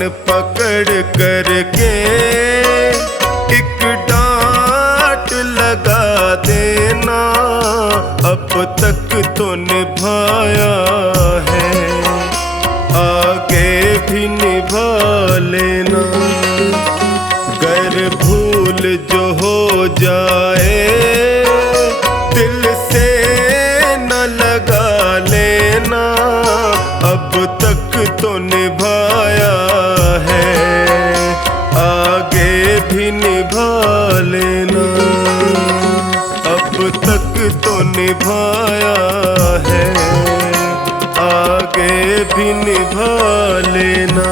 पकड़ करके एक डांट लगा देना, अब तक तो निभाया है, आगे भी निभा लेना। गर भूल जो हो जाए दिल से न लगा लेना, अब तक तो निभाया है, आगे भी निभा लेना। अब तक तो निभाया है, आगे भी निभा लेना।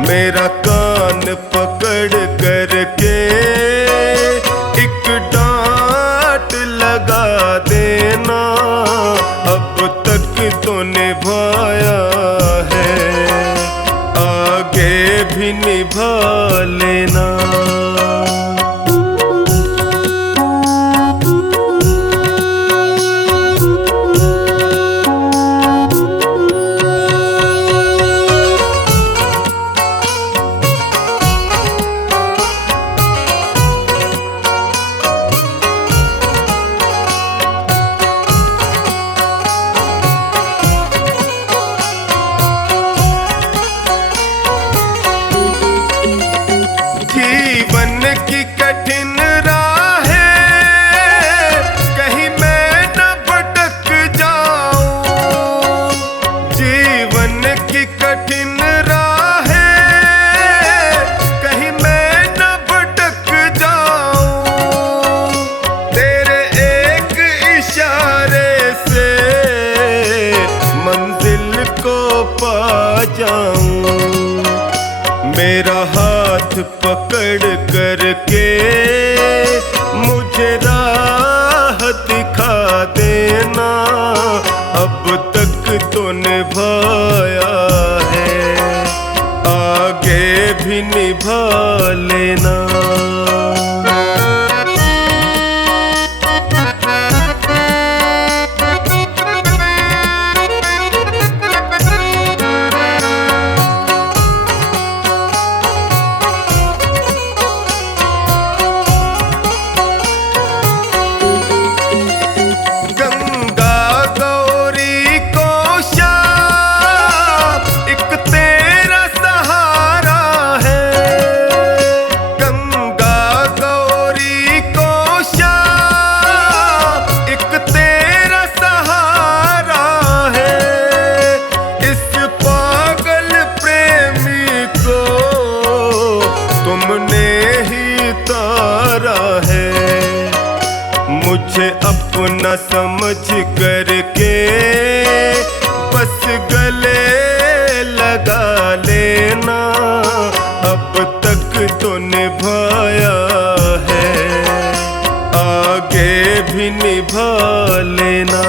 मेरा कान पकड़ करके एक डांट लगा देना, अब तक तो निभाया है, आगे भी निभा लेना। जीवन की कठिन राहें कहीं मैं न भटक जाऊं, जीवन की कठिन राहें कहीं मैं न भटक जाऊं, तेरे एक इशारे से मंजिल को पा जाऊं। मेरा हाथ पकड़ करके मुझे राह दिखा देना, अब तक तो निभाया है, आगे भी निभा लेना। मुझे अपना समझ करके बस गले लगा लेना, अब तक तो निभाया है, आगे भी निभा लेना।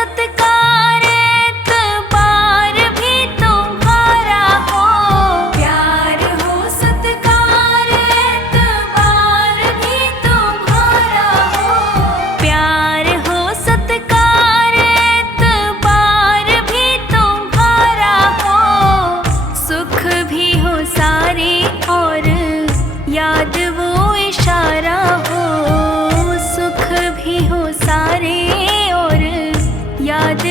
सत्कार एतबार भी तुम्हारा हो। प्यार हो सत्कार एतबार भी तुम्हारा हो। प्यार हो सत्कार एतबार भी तुम्हारा हो। सुख भी हो सारे और याद वो इशारा हो। सुख भी हो सारे और याद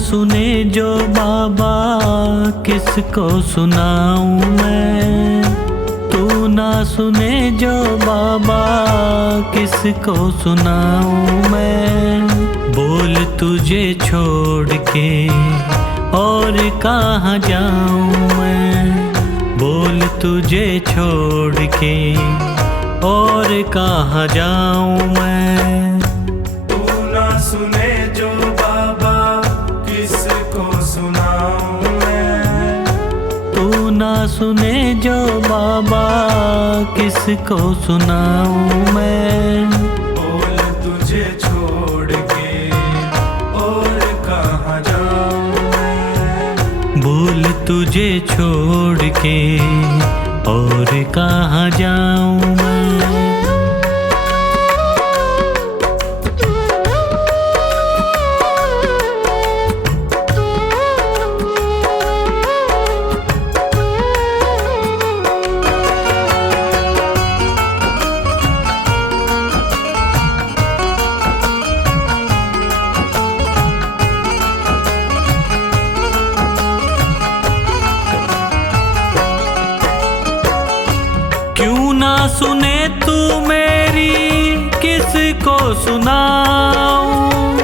सुने जो बाबा किसको सुनाऊं मैं, तू ना सुने जो बाबा किसको सुनाऊं मैं। बोल तुझे छोड़ के और कहाँ जाऊं मैं, बोल तुझे छोड़ के और कहाँ जाऊं मैं। तू ना सुने जो बाबा किसको सुनाऊं मैं, तू ना सुने जो बाबा किसको सुनाऊं मैं। बोल तुझे छोड़ के और कहाँ जाऊं मैं, बोल तुझे छोड़ के और कहाँ जाऊं मैं। क्यों ना सुने तू मेरी किसको सुनाऊं,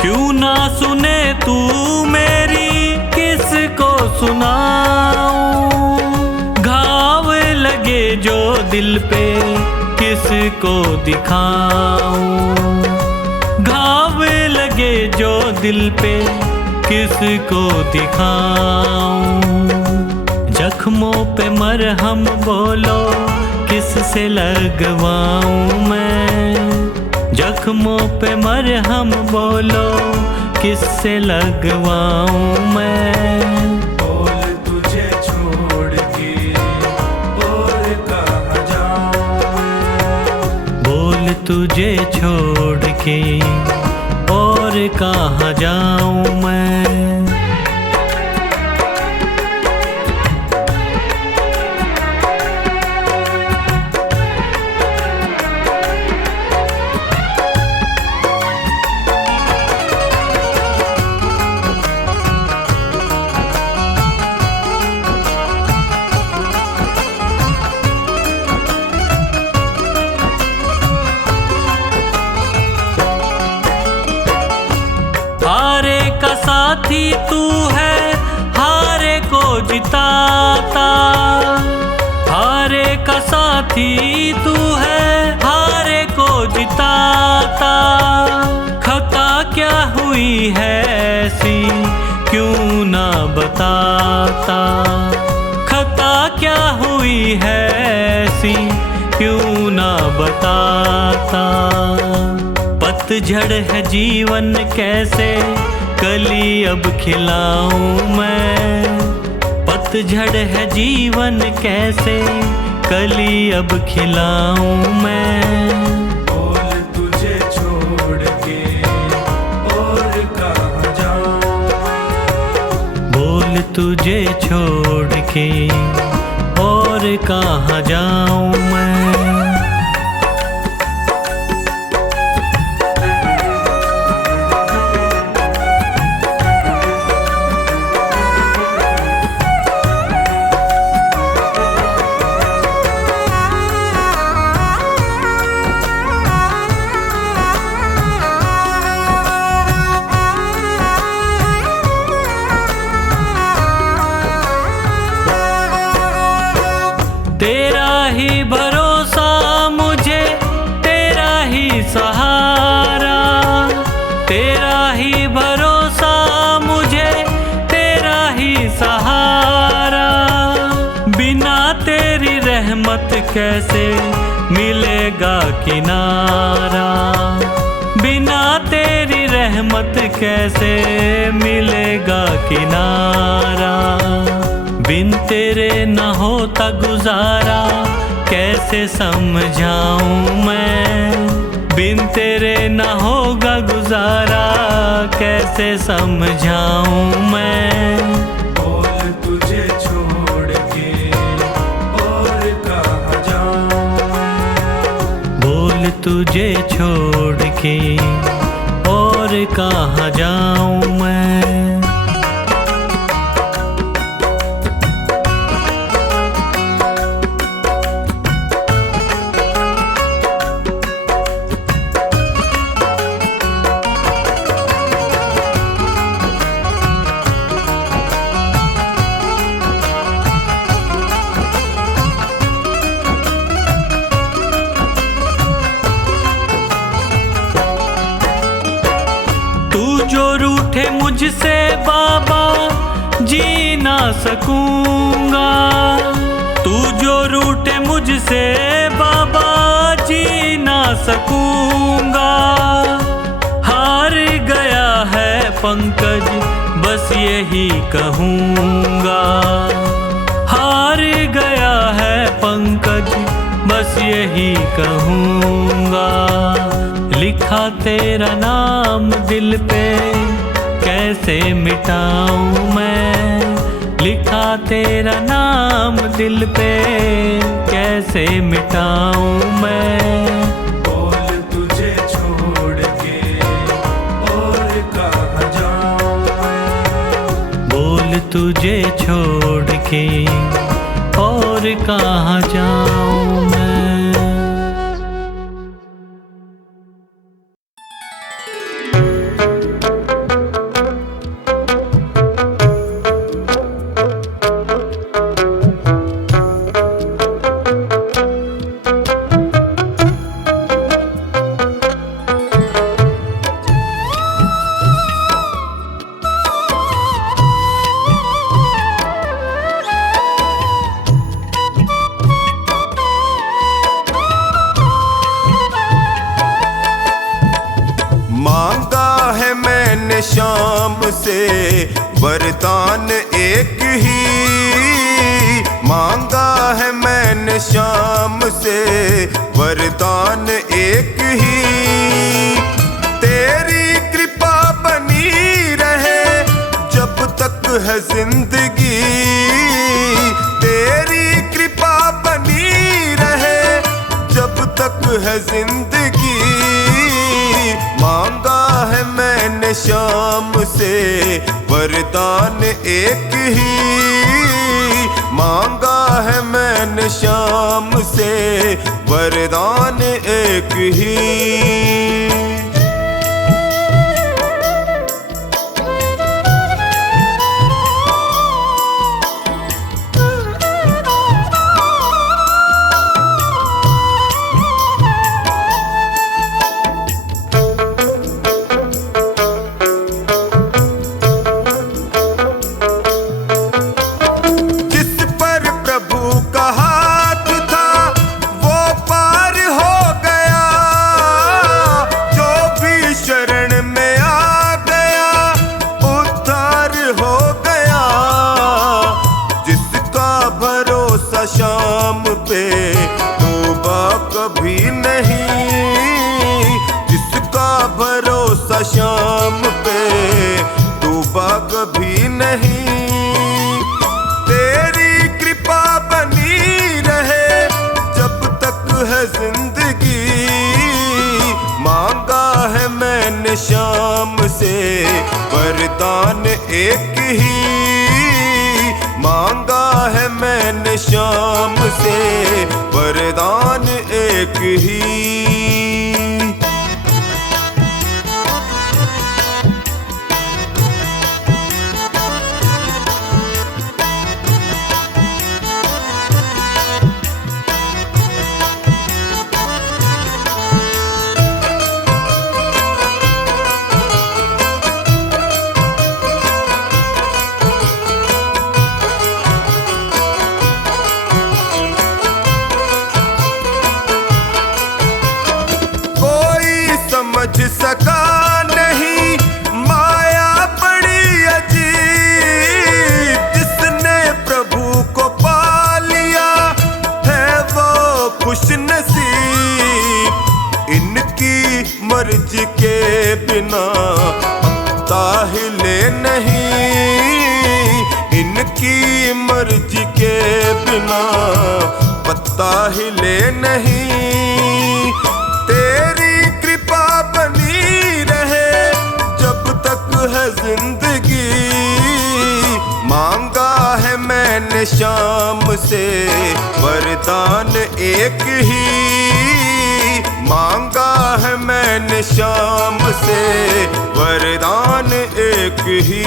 क्यों ना सुने तू मेरी किसको सुनाऊं। घाव लगे जो दिल पे किसको दिखाऊं, घाव लगे जो दिल पे किसको दिखाऊं। जख्मों पे मरहम बोलो किससे लगवाऊं मैं, जख्मों पे मरहम बोलो किससे लगवाऊं मैं। बोल तुझे छोड़ के और कहाँ जाऊं मैं, बोल तुझे छोड़ के और कहाँ जाऊं मैं। हारे का साथी तू है, हारे को जिताता, हारे का साथी तू है, हारे को जिताता। खता क्या हुई है ऐसी क्यों ना बताता, खता क्या हुई है ऐसी क्यों ना बताता। पतझड़ है जीवन कैसे कली अब खिलाऊं मैं, पतझड़ है जीवन कैसे कली अब खिलाऊं मैं। बोल तुझे छोड़ के और कहाँ जाऊं मैं, बोल तुझे छोड़ के और कहाँ जाऊं मैं। तेरा ही भरोसा मुझे, तेरा ही सहारा, तेरा ही भरोसा मुझे, तेरा ही सहारा। बिना तेरी रहमत कैसे मिलेगा किनारा, बिना तेरी रहमत कैसे मिलेगा किनारा। बिन तेरे न होता गुजारा कैसे समझाऊं मैं, बिन तेरे न होगा गुजारा कैसे समझाऊं मैं। बोल तुझे छोड़ के और कहाँ जाऊं मैं, बोल तुझे छोड़ के और और कहाँ जाऊं मैं। जो रूठे मुझसे बाबा जी ना सकूंगा, तू जो रूठे मुझसे बाबा जी ना सकूंगा। हार गया है पंकज बस यही कहूंगा, हार गया है पंकज बस यही कहूंगा। लिखा तेरा नाम दिल पे कैसे मिटाऊं मैं, लिखा तेरा नाम दिल पे कैसे मिटाऊं मैं। बोल तुझे छोड़ के और कहाँ जाऊं मैं। बोल तुझे छोड़ के और कहाँ जाऊं मैं। शाम से वरदान एक ही मांगा है मैंने, शाम से वरदान एक ही। तेरी कृपा बनी रहे जब तक है जिंदगी, तेरी कृपा बनी रहे जब तक है जिंदगी। मांगा है मैंने शाम से वरदान एक ही, मांगा है मैंने शाम से वरदान एक ही। शाम पे तौबा कभी नहीं, जिसका भरोसा शाम पे तौबा कभी नहीं। तेरी कृपा बनी रहे जब तक है जिंदगी। मांगा है मैंने शाम से वरदान एक ही, मांगा है मैंने शाम से वरदान एक ही। समझ सका नहीं माया बड़ी अजीब, जिसने प्रभु को पा लिया है वो खुश नसीब। इनकी मर्जी के बिना पत्ता हिले नहीं, इनकी मर्जी के बिना पत्ता हिले नहीं। तेरी कृपा बनी रहे वरदान एक ही मांगा है मैंने श्याम से, वरदान एक ही।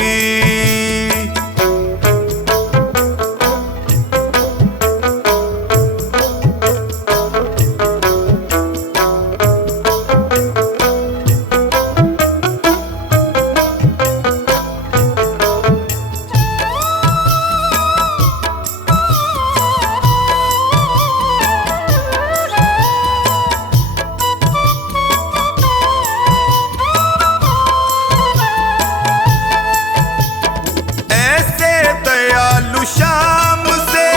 श्याम से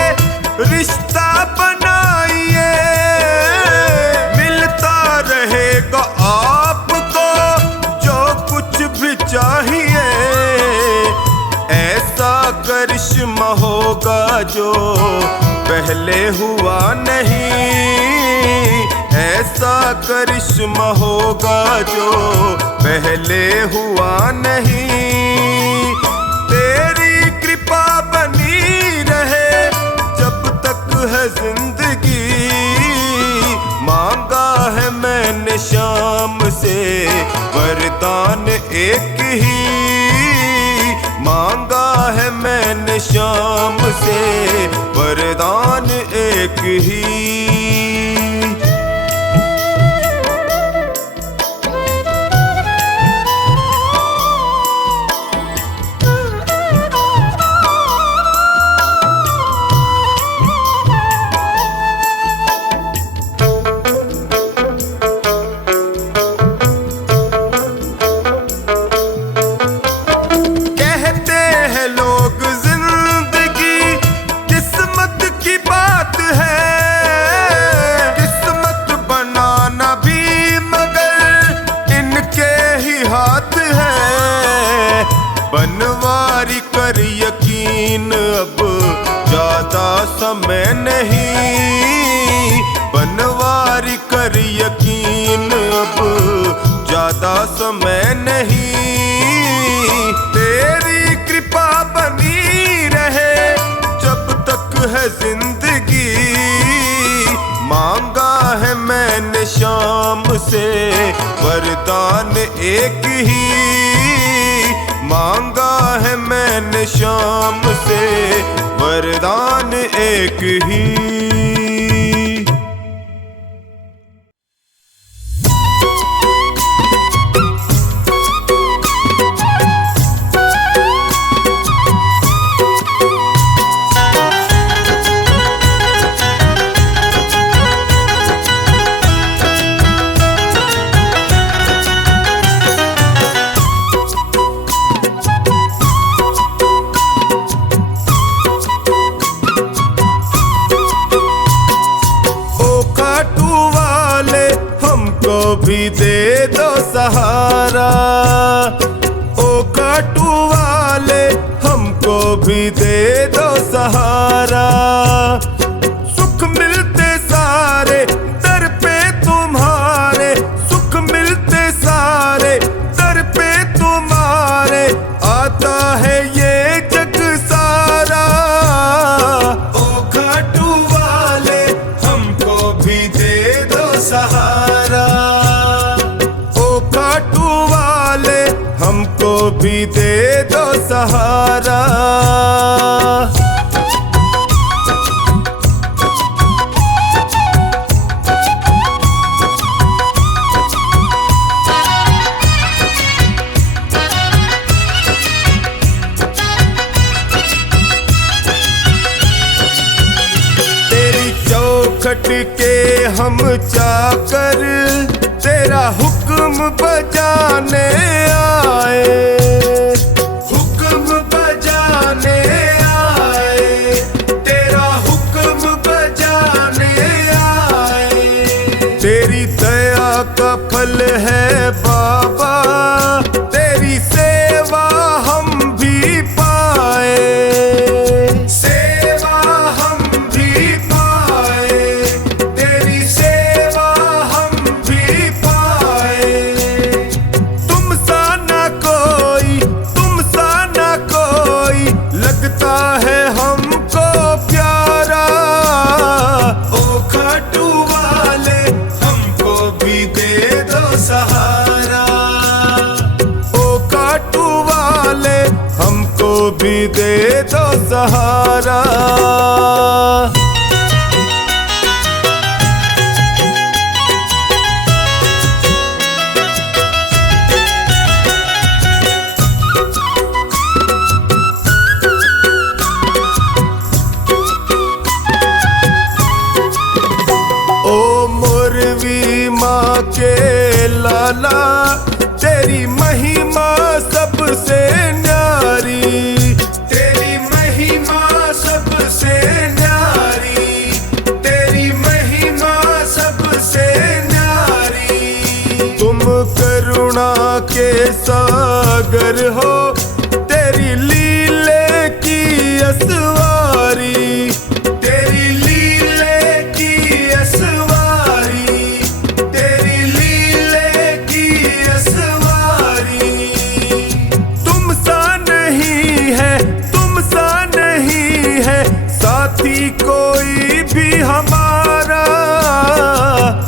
रिश्ता बनाइए, मिलता रहेगा आपको जो कुछ भी चाहिए। ऐसा करिश्मा होगा जो पहले हुआ नहीं, ऐसा करिश्मा होगा जो पहले हुआ नहीं। तेरी कृपा बनी रहे जब तक है जिंदगी, मांगा है मैंने श्याम से वरदान एक ही, मांगा है मैंने श्याम से वरदान एक ही। बनवारी कर यकीन अब ज्यादा समय नहीं, बनवारी कर यकीन अब ज्यादा समय नहीं। तेरी कृपा बनी रहे जब तक है जिंदगी, मांगा है मैंने श्याम से वरदान एक ही, मांगा है मैंने श्याम से वरदान एक ही। भी दे दो सहारा, ओ खाटू वाले हमको भी दे दो सहारा। सुख मिलते सारे दर पे तुम्हारे, सुख मिलते सारे दर पे तुम्हारे, आता है ये जग सारा। ओ खाटू वाले हमको भी दे दो सहारा, हमको भी दे दो सहारा। तेरी चौखट के हम चाकर, तेरा हुक्म बजाने आए, हुक्म बजाने आए, तेरा हुक्म बजाने आए। तेरी दया का फल है बाबा, तेरी सेवा हम भी पाए, सेवा हम भी पाए, तेरी सेवा हम भी पाए। तुम सा ना कोई, तुम सा ना कोई लगता है हमको प्यारा। भी दे दो सहारा। ओ मोरवी माँ के लाला, तेरी महिमा सबसे न्यारी, तेरी महिमा सबसे न्यारी, तेरी महिमा सबसे न्यारी। तुम करुणा के सागर हो, तेरी लीले की असवारी, तेरी लीले की असवारी, तेरी लीले की असवारी। तुम सा नहीं है, तुम सा नहीं है साथी कोई भी हमारा।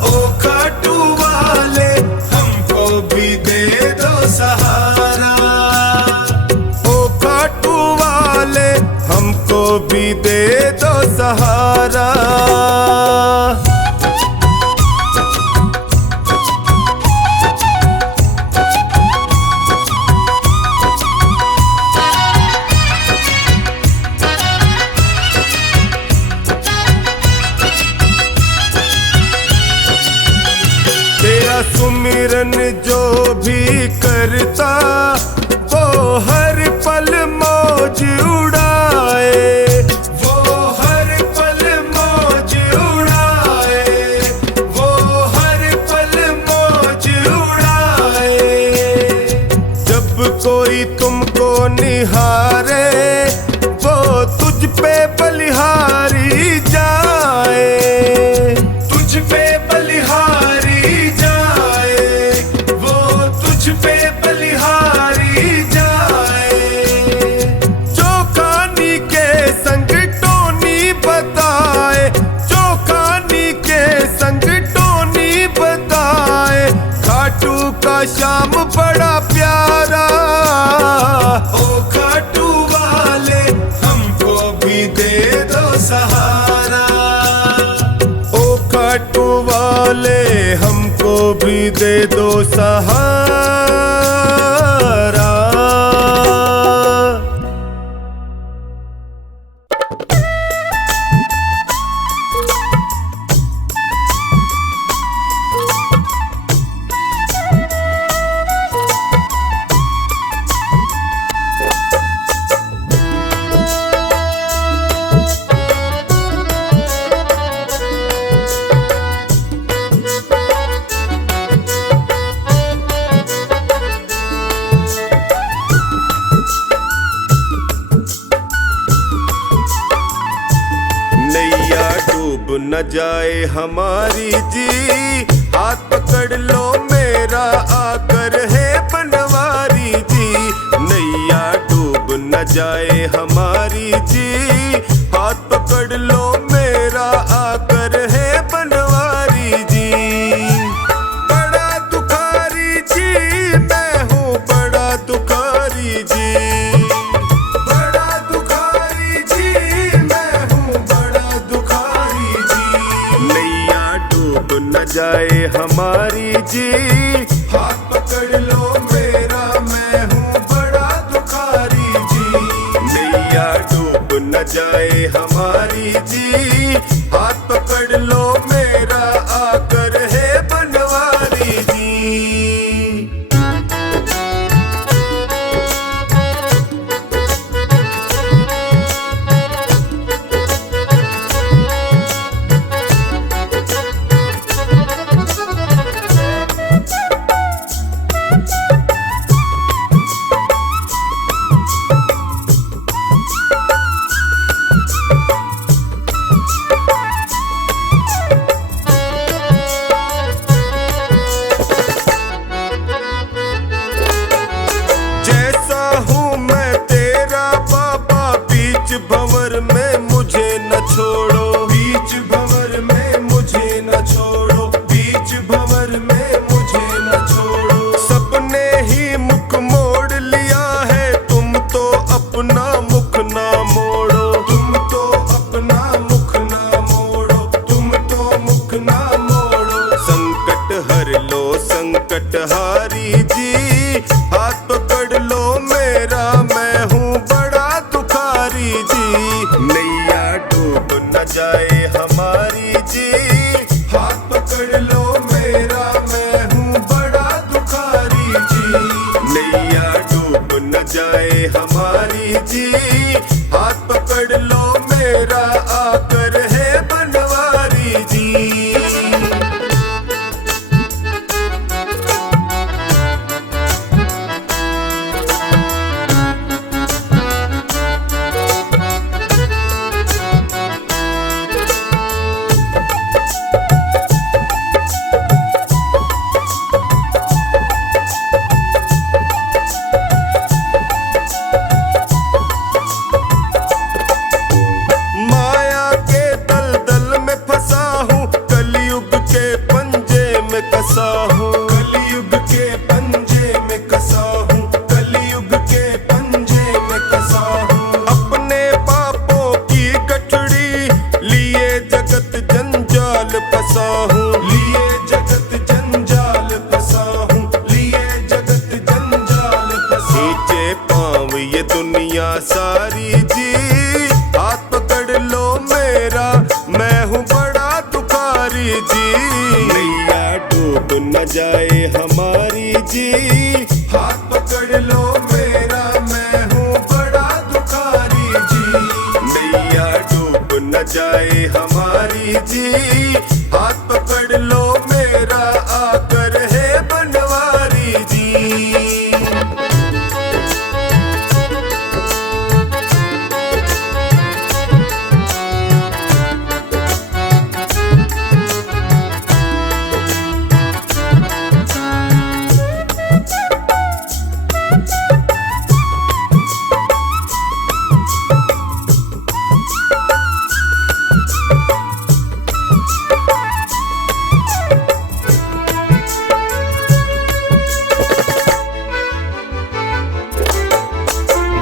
ओ खाटू वाले हमको भी दे दो सहारा, ओ खाटू वाले हमको भी दे दो सहारा। तेरा सुमिरन जो भी करता, वो हर पल मौज उड़ाए, वो हर पल मौज उड़ाए, वो हर पल मौज उड़ाए। जब कोई तुमको निहारे, वो तुझ पे बलिहारी जाए, तुझ पे बलिहारी जाए, वो तुझ पे बलिहारी जाए। चौखानी के संग टोनी बताए, चौखानी के संग टोनी बताए, खाटू का शाम बड़ा प्यारा। ओ खाटू वाले हमको भी दे दो सहारा, ओ खाटू वाले हमको भी दे दो सहारा। नैया डूब न जाए हमारी जी, हाथ पकड़ लो मेरा आकर है बनवारी जी। नैया डूब न जाए हमारी जी, हाथ पकड़ लो मेरा आकर है बनवारी जी। बड़ा दुखारी जी मैं हूँ, बड़ा दुखारी जी, बड़ा दुखारी जी मैं हूँ, बड़ा दुखारी जी। नैया डूब न जाए हमारी जी, हाथ पकड़ लो मेरा मैं हूँ बड़ा दुखारी जी। नैया डूब न जाए हमारी जी, हाथ पकड़ लो मेरा आकर है बनवारी जी। हर लो संकट हारी जी, हाथ पकड़ लो मेरा मैं हूँ बड़ा दुखारी जी। नैया डूब न जाए हमारी जी, हाथ पकड़ लो मेरा मैं हूँ बड़ा दुखारी जी। नैया डूब न जाए हमारी जी, हाथ पकड़ लो मेरा आकर है बनवारी जी। माया के दलदल में फंसा हूँ, कलयुग के पंजे में कसा हूँ। कलयुग के पंजे में कसा हूँ, कलयुग के पंजे में कसा हूँ। अपने पापों की गठड़ी लिए जगत जंजाल फंसा हूँ, लिए जगत जंजाल फंसा हूँ, लिए जगत जंजाल फंसा। नीचे पाँव ये दुनिया सारी जी, हाथ पकड़ लो मेरा मैं हूँ बड़ा दुखारी जी। नैया डूब न जाए हमारी जी, हाथ पकड़ लो मेरा मैं हूँ बड़ा दुखारी जी। नैया डूब न जाए हमारी जी, हाथ पकड़ लो मेरा आकर है बनवारी जी।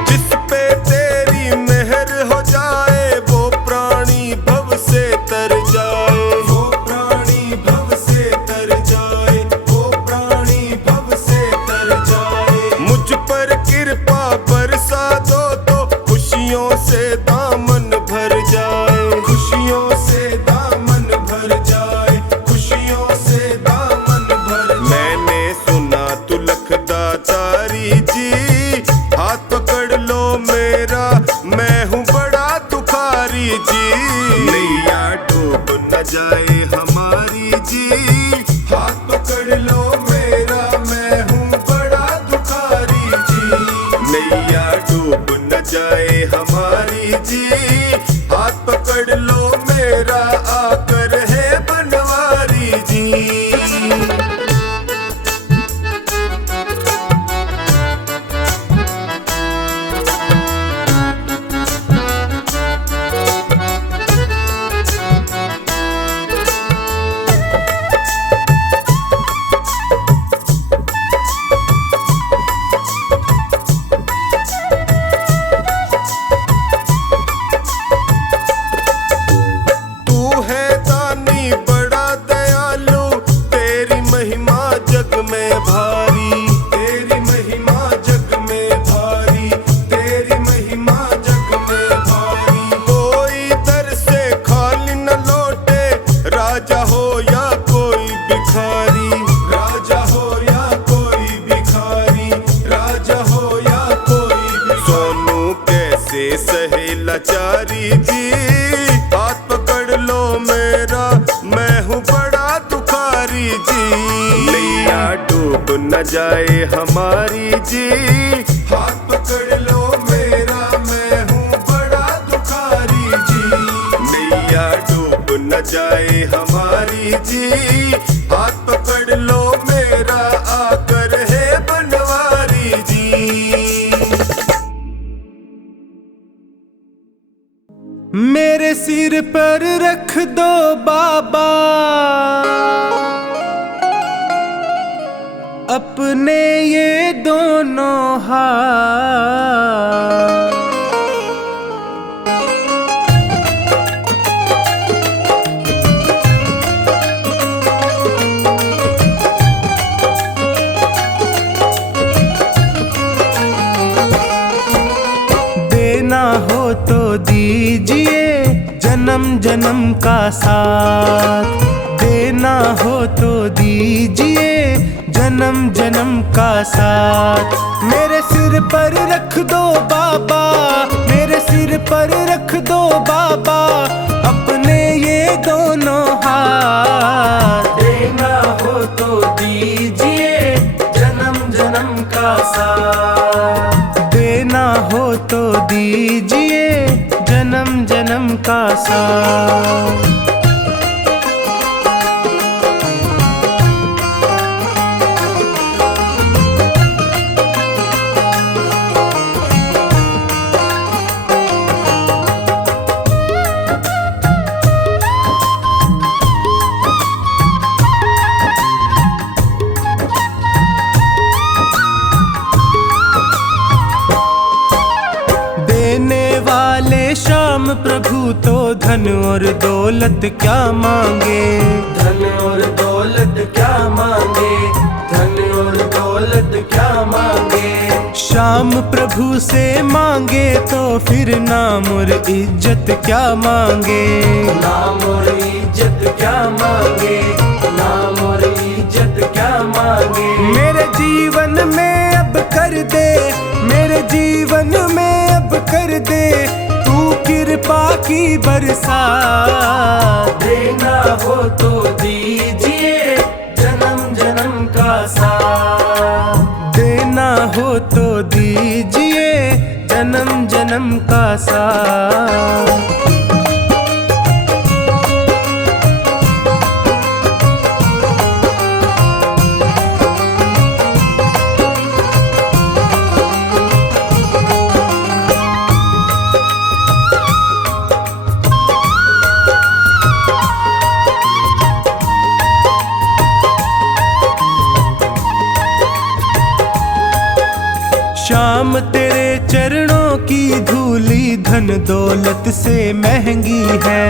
जिस पे तेरी मेहर हो जाए वो प्राणी भव से तर जाए, वो प्राणी भव से तर जाए, वो प्राणी भव से तर जाए। मुझ पर कृपा बरसा दो तो खुशियों से दामन भर जाए, खुशियों से दामन भर जाए, खुशियों से दामन भर। मैंने सुना तू लखदातारी जी, हाथ पकड़ लो मेरा मैं हूँ बड़ा दुखारी जी। नैया डूब न जाए हमारी जी, हाथ पकड़ लो मेरा मैं हूँ बड़ा दुखारी जी। नैया डूब न जाए हमारी जी, हाथ पकड़ लो मेरा आकर है बनवारी जी। तू है दानी बड़ा दयालु, तेरी महिमा जग में भारी, तेरी महिमा जग में भारी, तेरी महिमा जग में भारी। कोई दर से खाली न लौटे, राजा हो या कोई भिखारी, राजा हो या कोई भिखारी, राजा हो या कोई भिखारी। सोनू कैसे सहे लाचारी जी, हाथ पकड़ लो मेरा मैं हूँ बड़ा दुखारी जी। नैया डूब न जाए हमारी जी, हाथ पकड़ लो मेरा मैं हूँ बड़ा दुखारी जी। नैया डूब न जाए हमारी जी, हाथ पकड़ लो मेरा आकर है बनवारी जी। मेरे सिर पर रख दो बाबा अपने ये दोनों हाथ, जन्म जन्म का साथ। देना हो तो दीजिए जन्म जन्म का साथ। मेरे सिर पर रख दो बाबा, मेरे सिर पर रख दो बाबा अपने ये दोनों हाथ। देना हो तो दीजिए जन्म जन्म का साथ। देना हो तो दीजिए जन्म जन्म का साथ। श्याम प्रभु तो धन और दौलत क्या मांगे, धन और दौलत क्या मांगे, धन और दौलत क्या मांगे। श्याम प्रभु से मांगे तो फिर नाम और इज्जत क्या मांगे, नाम और इज्जत क्या मांगे, नाम और इज्जत क्या मांगे। मेरे जीवन में अब कर दे, मेरे जीवन में अब कर दे कृपा की बरसात। देना हो तो दीजिए जन्म जन्म का साथ। देना हो तो दीजिए जन्म जन्म का साथ। श्याम तेरे चरणों की धूली धन दौलत से महंगी है,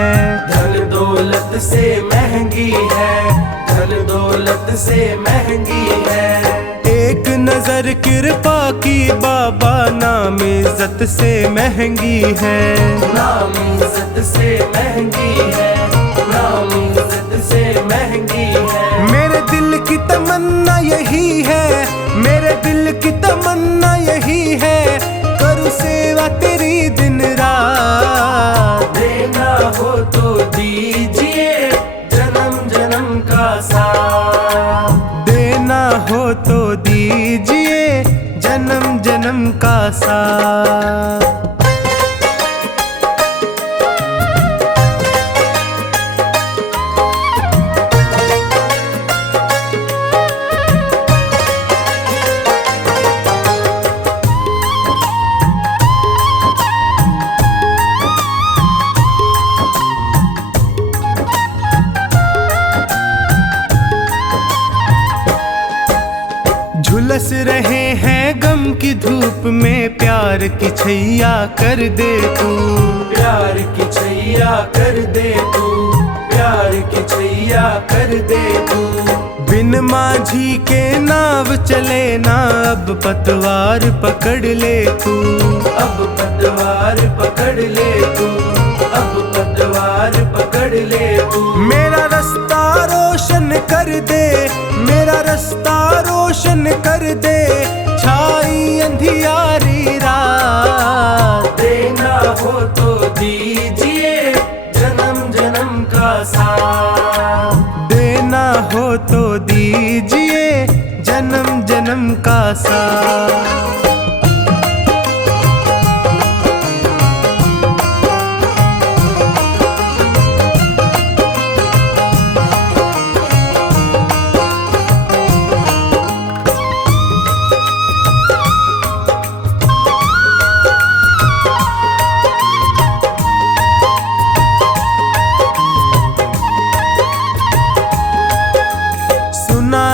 धन दौलत से महंगी है, धन दौलत से महंगी है। एक नजर कृपा की बाबा नाम इज्जत से महंगी है, नाम इज्जत से महंगी है, नाम इज्जत से महंगी है। मेरे दिल की तमन्ना यही है, मेरे दिल की तमन्ना यही है करूँ सेवा तेरी दिन रात। देना हो तो दीजिए जन्म जन्म का साथ। देना हो तो दीजिए जन्म जन्म का साथ। झुलस रहे हैं गम की धूप में प्यार की छैया कर दे तू, प्यार की छैया कर दे तू, प्यार की छैया कर दे तू। बिन माझी के नाव चले ना अब पतवार पकड़ ले तू, अब पतवार पकड़ ले तू, अब पतवार पकड़ ले तू। मेरा रास्ता रोशन कर दे, मेरा रास्ता रोशन कर दे छाई अंधियारी रात। देना हो तो दीजिए जन्म जन्म का साथ। देना हो तो दीजिए जन्म जन्म का साथ।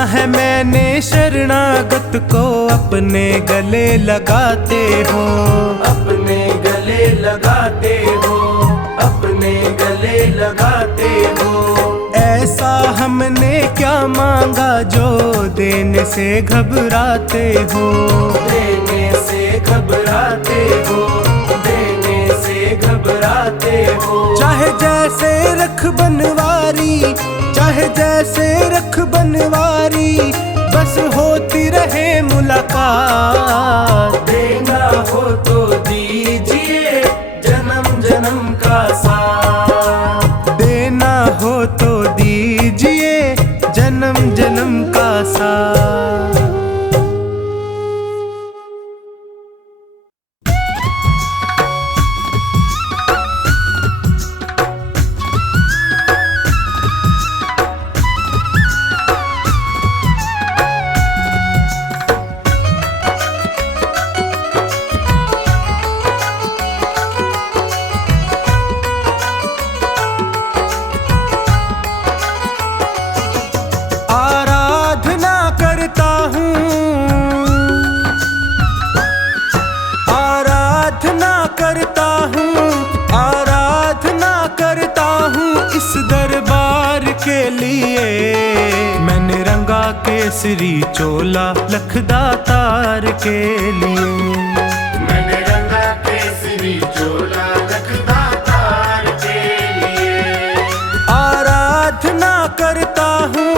है मैंने शरणागत को अपने गले लगाते हो, अपने गले लगाते हो, अपने गले लगाते हो। ऐसा हमने क्या मांगा जो देने से घबराते हो, देने से घबराते हो, देने से घबराते घबराते हो। चाहे जैसे रख बनवारी, चाहे जैसे रख बनवारी, बस होती रहे मुलाकात। देना हो तो दीजिए जन्म जन्म का साथ, देना हो तो दीजिए जन्म जन्म का साथ। केसरी चोला लखदातार के लिए, मैंने रंगा केसरी चोला लखदातार के लिए। आराधना करता हूँ,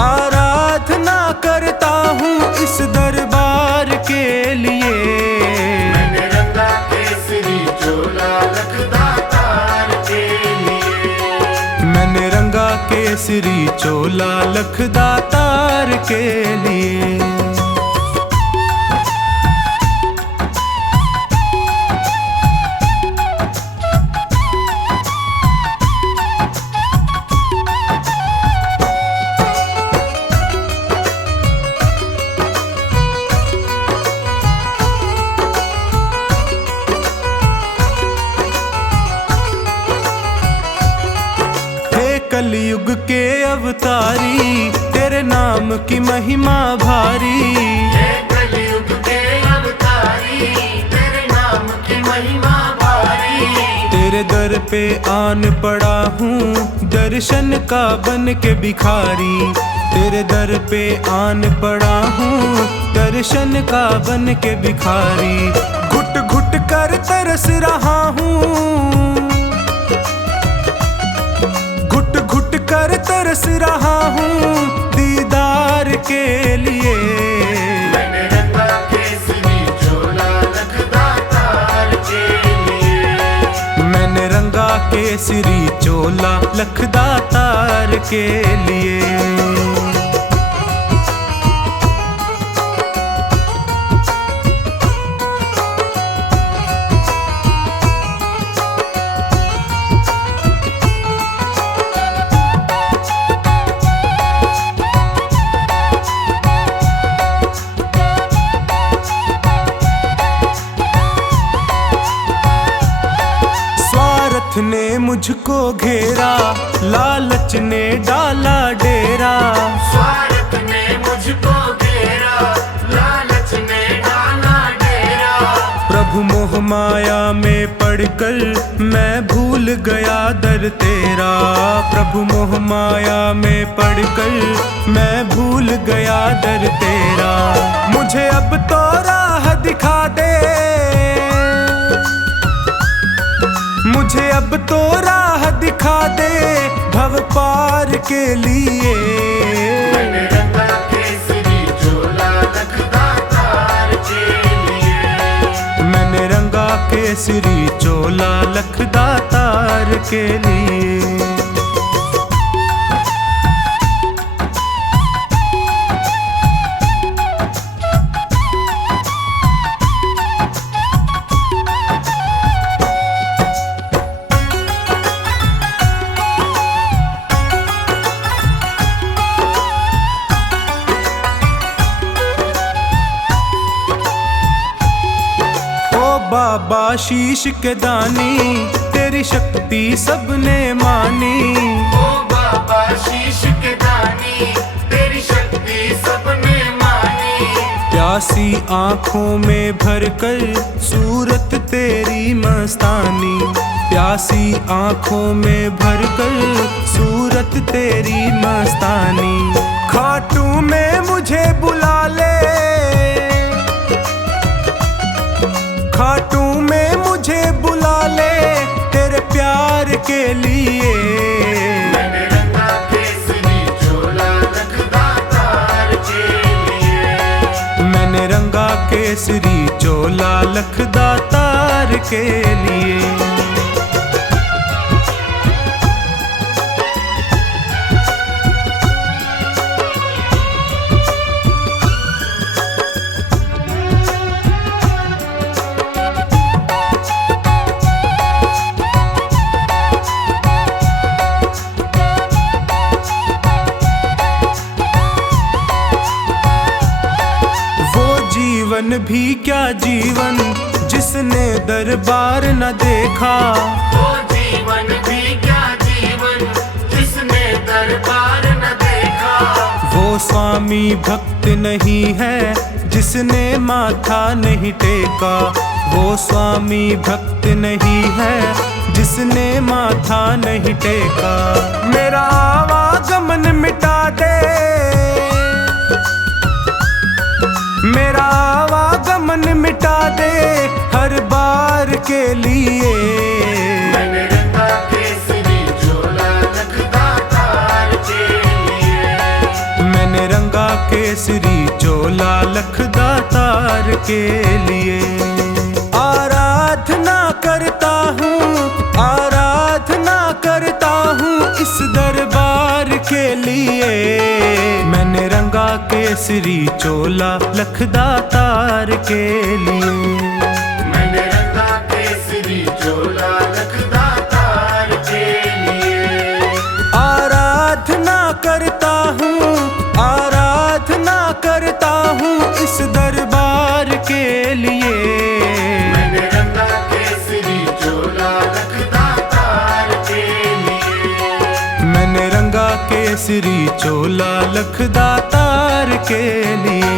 आराधना करता हूँ इस दरबार के लिए। मैंने रंगा केसरी चोला लखदातार के लिए, मैंने रंगा केसरी चोला लखदातार के लिए। कलयुग के अवतारी तेरे नाम की महिमा भारी। कलयुग के अवतारी तेरे नाम की महिमा भारी। तेरे दर पे आन पड़ा हूँ दर्शन का बन के भिखारी। तेरे दर पे आन पड़ा हूँ दर्शन का बन के भिखारी। घुट घुट कर तरस रहा हूँ, घुट कर तरस रहा हूँ दीदार के लिए। मैंने रंगा केसरी चोला लखदातार के लिए, मैंने रंगा केसरी चोला लखदातार के लिए। ने मुझको घेरा, लालच ने डाला डेरा। स्वार्थ ने मुझको घेरा, लालच ने डाला डेरा। प्रभु मोह माया में पड़कर मैं भूल गया दर तेरा। प्रभु मोह माया में पड़कर मैं भूल गया दर तेरा। मुझे अब तो राह दिखा दे, मुझे अब तो राह दिखा दे भव पार के लिए। मैंने रंगा केसरी चोला लखदातार के लिए, मैंने रंगा केसरी चोला लखदातार के लिए। बाबा शीश के दानी तेरी शक्ति सबने मानी। ओ बाबा शीश के दानी तेरी शक्ति सबने मानी। प्यासी आँखों में भरकर सूरत तेरी मस्तानी। प्यासी आँखों में भरकर सूरत तेरी मस्तानी। खाटू में मुझे बुला ले, खाटू में मुझे बुला ले केसरी चोला लखदातार के लिए। जीवन भी क्या जीवन जिसने दरबार न देखा, वो जीवन भी क्या जीवन जिसने दरबार न देखा। वो स्वामी भक्त नहीं है जिसने माथा नहीं टेका, वो स्वामी भक्त नहीं है जिसने माथा नहीं टेका। मेरा आवागमन मिटा दे, मेरा आवागमन मिटा दे हर बार के लिए। मैंने रंगा केसरी चोला लखदातार के लिए। मैंने रंगा केसरी चोला लखदातार के लिए। आराधना करता हूँ, आराधना करता हूँ इस दरबार के लिए। मैंने रंगा केसरी चोला लखदातार के लिए। मैंने रंगा केसरी चोला लखदातार के लिए। आराधना करता हूँ, आराधना करता हूँ इस दरबार के लिए। मैंने रंगा केसरी चोला लखदातार के लिए। मैंने रंगा केसरी चोला लखदातार के लिए।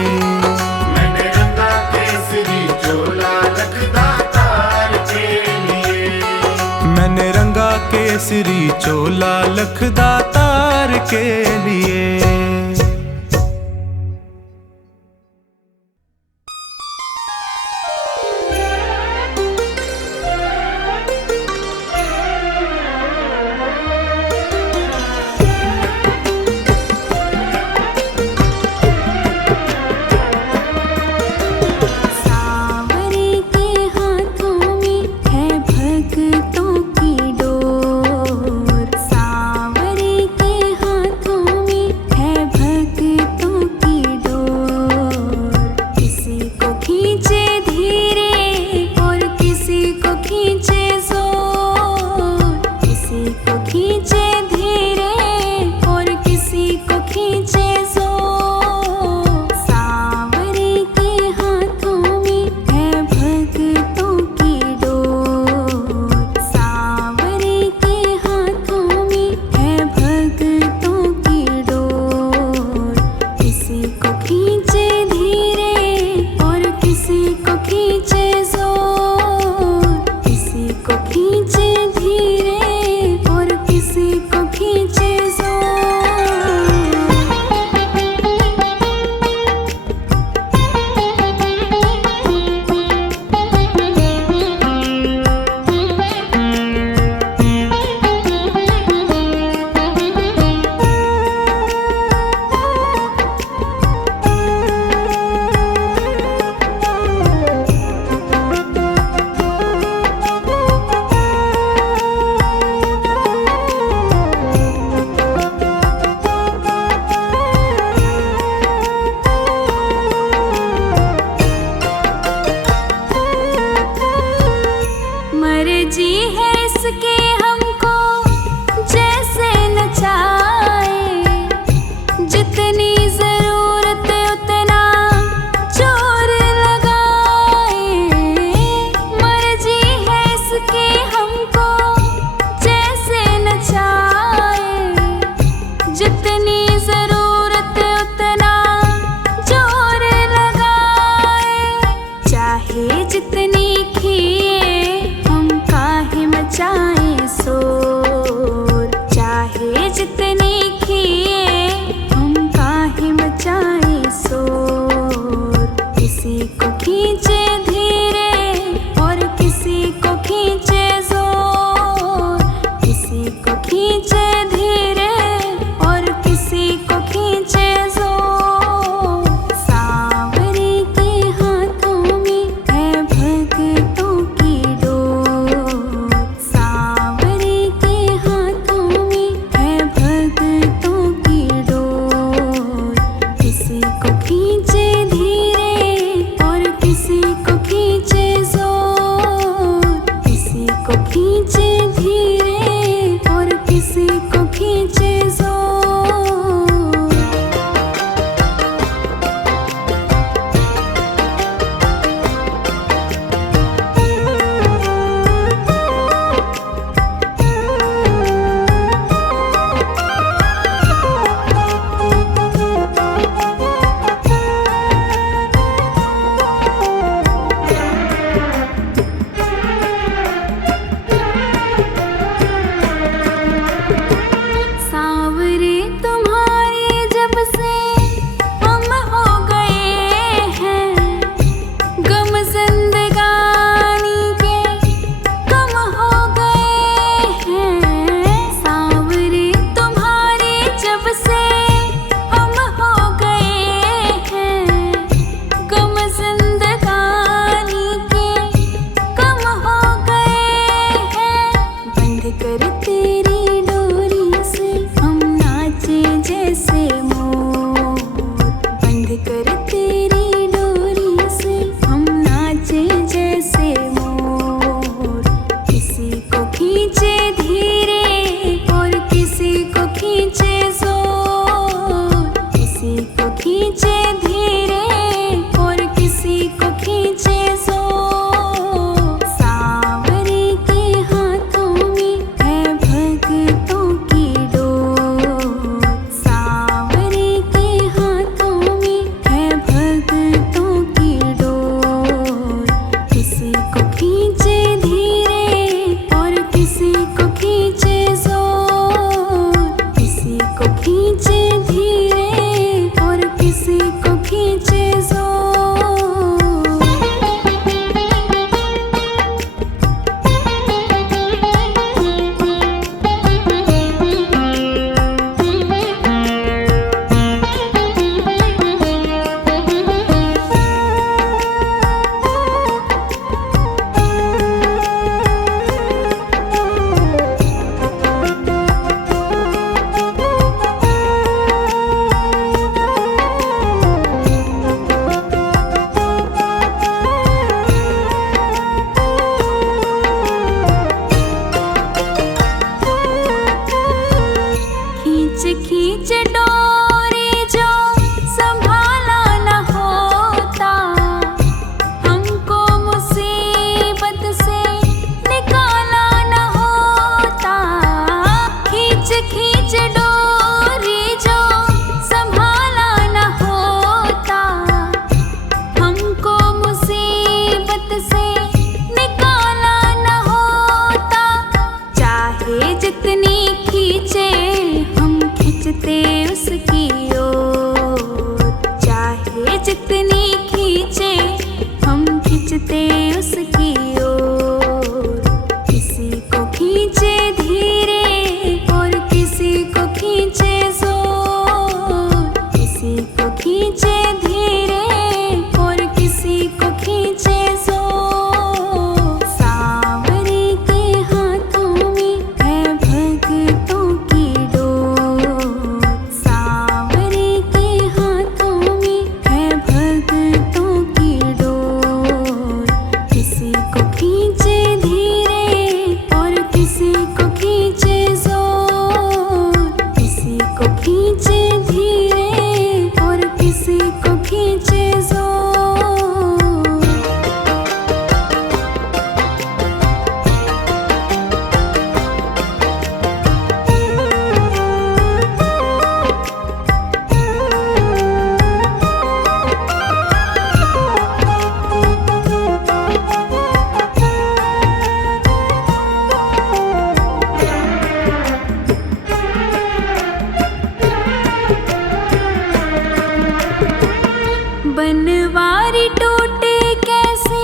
मैंने रंगा केसरी चोला लखदातार के लिए। मैंने रंगा केसरी चोला लखदातार के लिए। सावरे के हाथों खींचे धीरे और किसी को खींचे जोर। सावरे तुम्हारे जब से हम हो गए हैं, गम जिंदगानी के कम हो गए हैं। सावरे तुम्हारे जब से हम हो गए हैं, गम जिंदगानी के कम हो गए हैं। बंद कर तेरी डोरी से हम नाचे जैसे मोर। बंद कर तेरी डोरी से हम नाचे जैसे मोर। किसी को खींचे धीरे और किसी को खींचे जोर। किसी को खींचे धीरे और किसी को खींचे जोर। सावरे के हाथों में है भक्तों की डोर। सावरे के हाथों में है भक्तों की डोर। किसी को खींचे धीरे और किसी को खींचे जोर। किसी को खींचे धीरे और किसी को खींचे जोर। खींच खींच डोरी जो संभाला न होता, हमको मुसीबत से निकाला न होता। खींच खींच डोरी जो संभाला न होता, हमको मुसीबत से निकाला न होता। चाहे जितनी खींचे हम खींचते उसकी ओर। चाहे जितनी खींचे हम खींचते उसकी ओर। किसी को खींचे धीरे और किसी को खींचे जोर। किसी को खींचे धीरे और किसी को खींचे जोर। सावरे के हाथों में है भक्तों की डोर। सावरे के हाथों में है भक्तों की डोर। किसी को खींचे धीरे और किसी को खींचे जोर। किसी को खींचे धीरे और किसी को खींचे जोर। बनवारी टूटे कैसे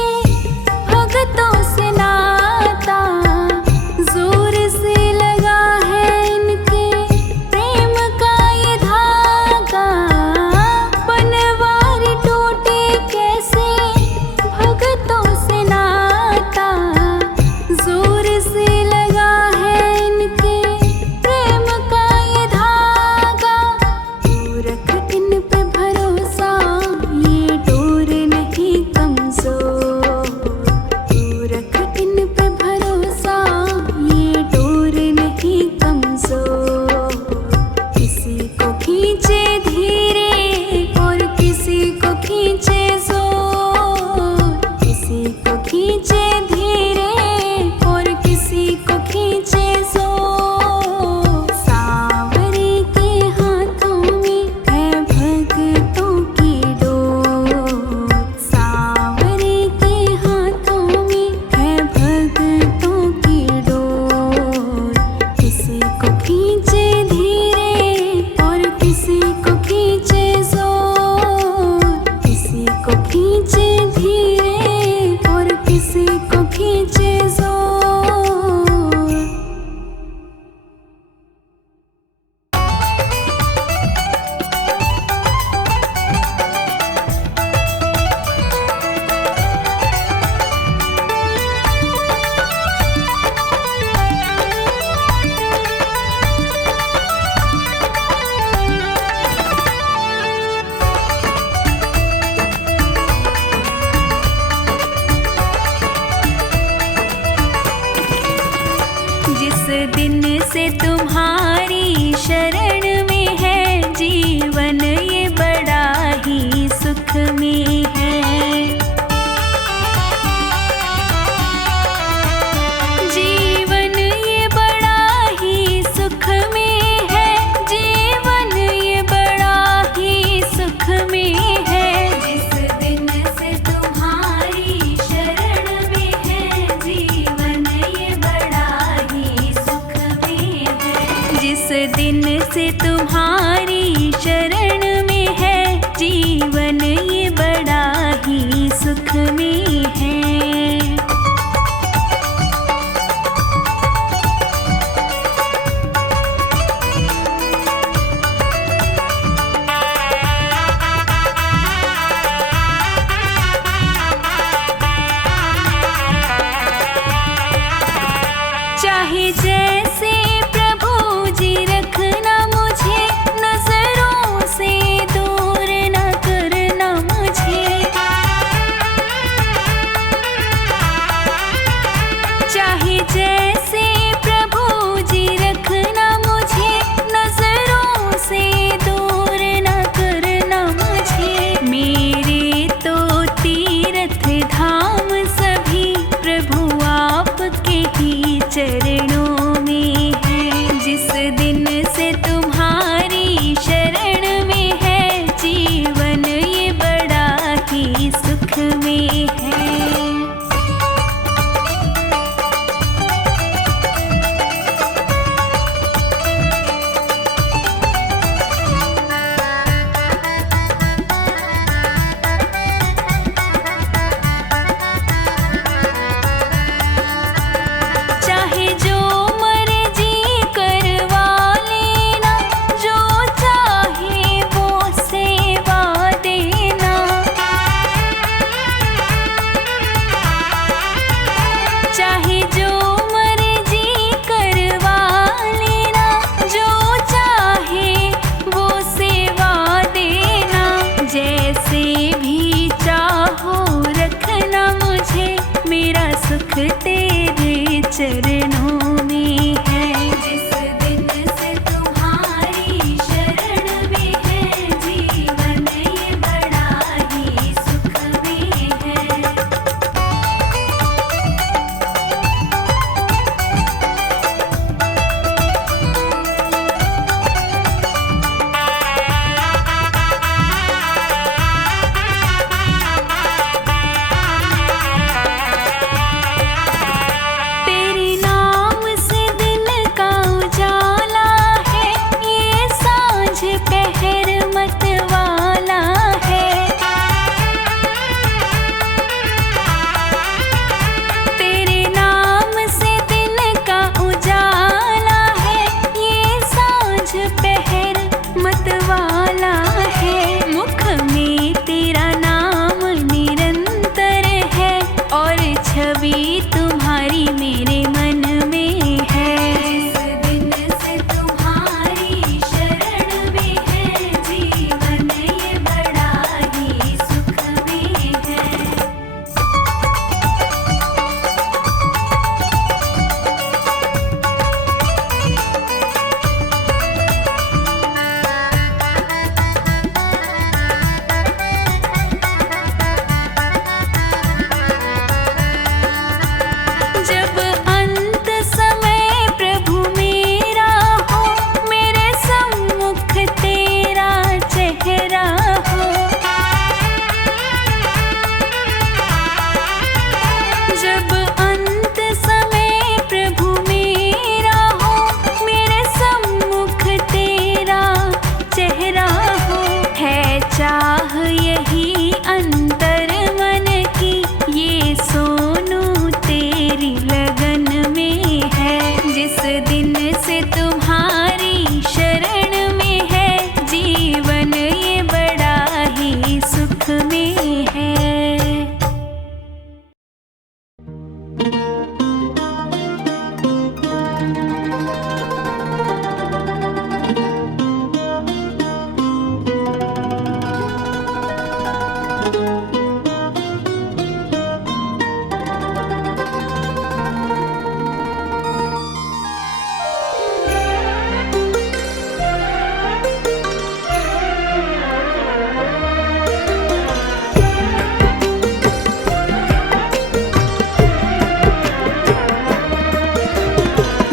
भगतों से नाता, जोर से लगा है इनके प्रेम का ये धागा। बनवारी टूटे कैसे भगतों से नाता, जोर से लगा है इनके प्रेम का ये धागा। तू रख इन पे भरोसा, ये डोर नहीं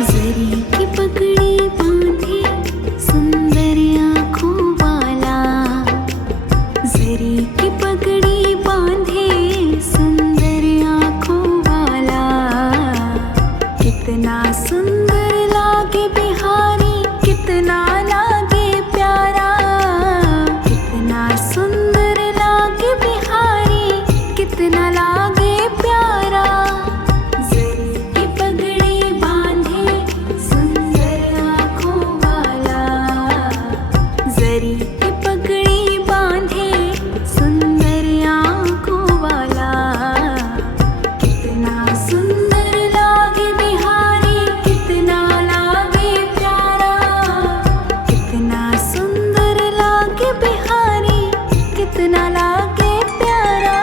जरी की पगड़ी बांधे सुंदर आँखों वाला, जरी की पगड़ी बांधे सुंदर आँखों वाला, कितना सुंदर लागे बिहारी, कितना लागे प्यारा, कितना सुंदर लागे बिहारी, कितना लागे प्यारा। जरी की पगड़ी बांधे सुंदर आँखों वाला, जरी की पगड़ी बांधे सुंदर आँखों वाला, कितना सुंदर लागे बिहारी, कितना लागे प्यारा, कितना सुंदर लागे बिहारी, कितना लागे प्यारा।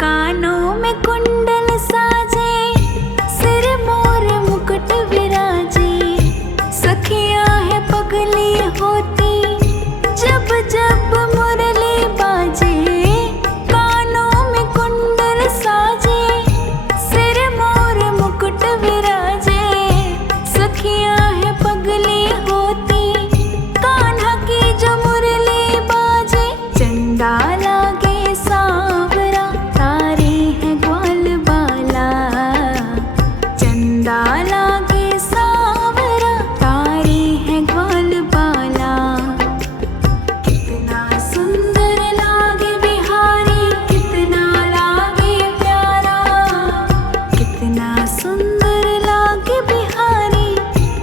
कानों में कुंडल साजे, सिर मोर मुकुट विराजे, सखियां है पगली होती जब जब मुरली बाजे। कानों में कुंडल साजे, सिर मोर मुकुट विराजे, सखियां है पगली होती कान्हा की जो मुरली बाजे। चंदा लागे सांवरा, तारे हैं ग्वाल बाला, चंदा लागे सांवरा, तारे हैं ग्वाल बाला, कितना सुंदर लागे बिहारी, कितना लागे प्यारा, कितना सुंदर लागे बिहारी,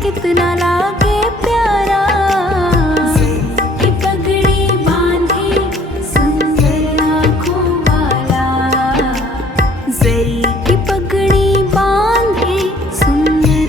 कितना लागे प्यारा। जरी की पगड़ी बांधे सुंदर आँखों वाला, जरी की पगड़ी बांधे सुंदर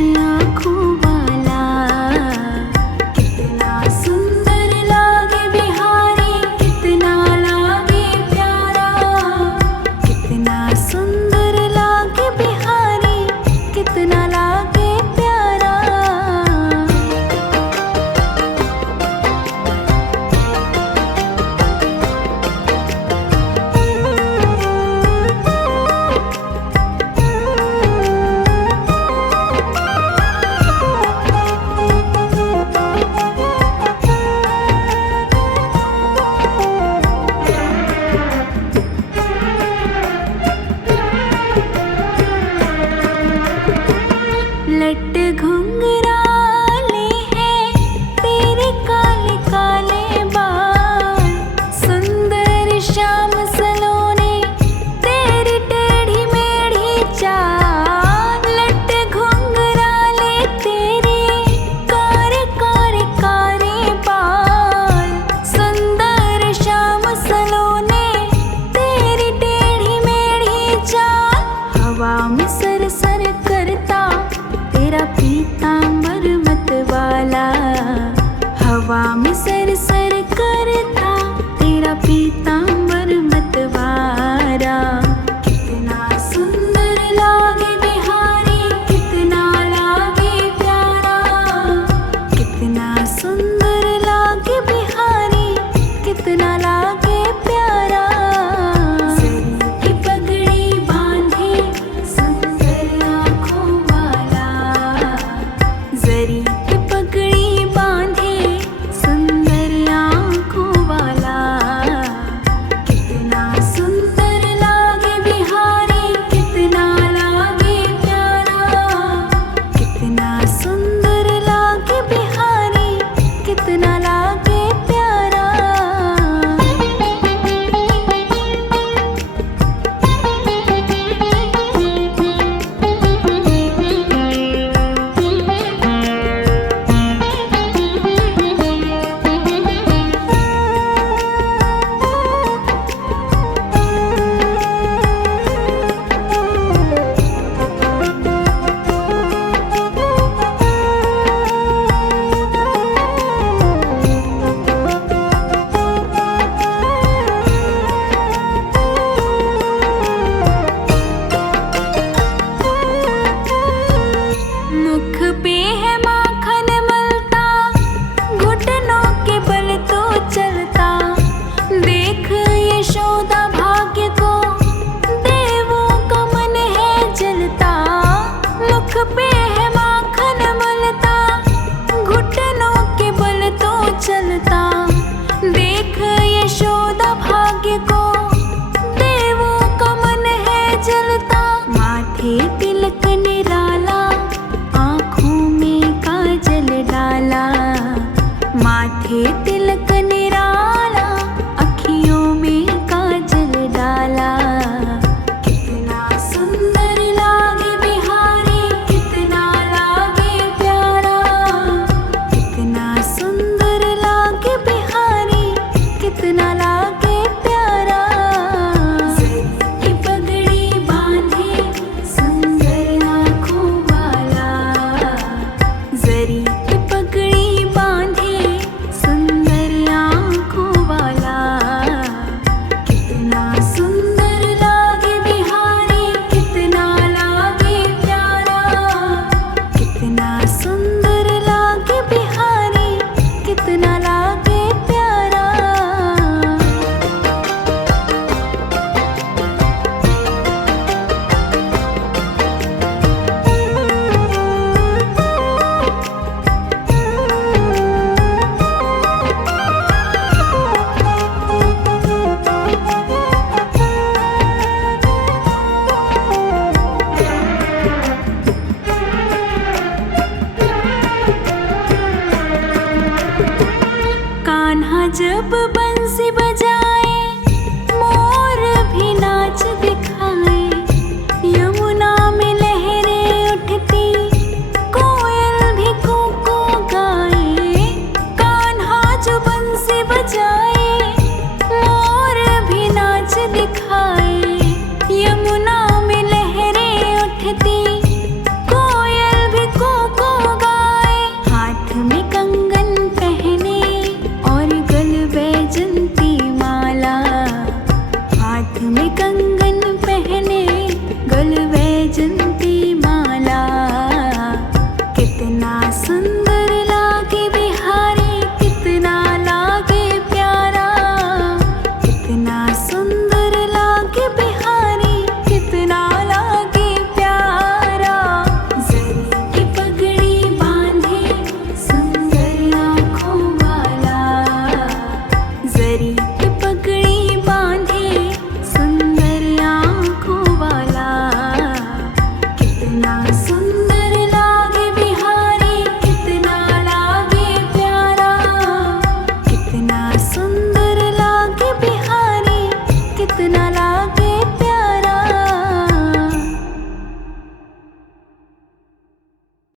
जब बंसी बजा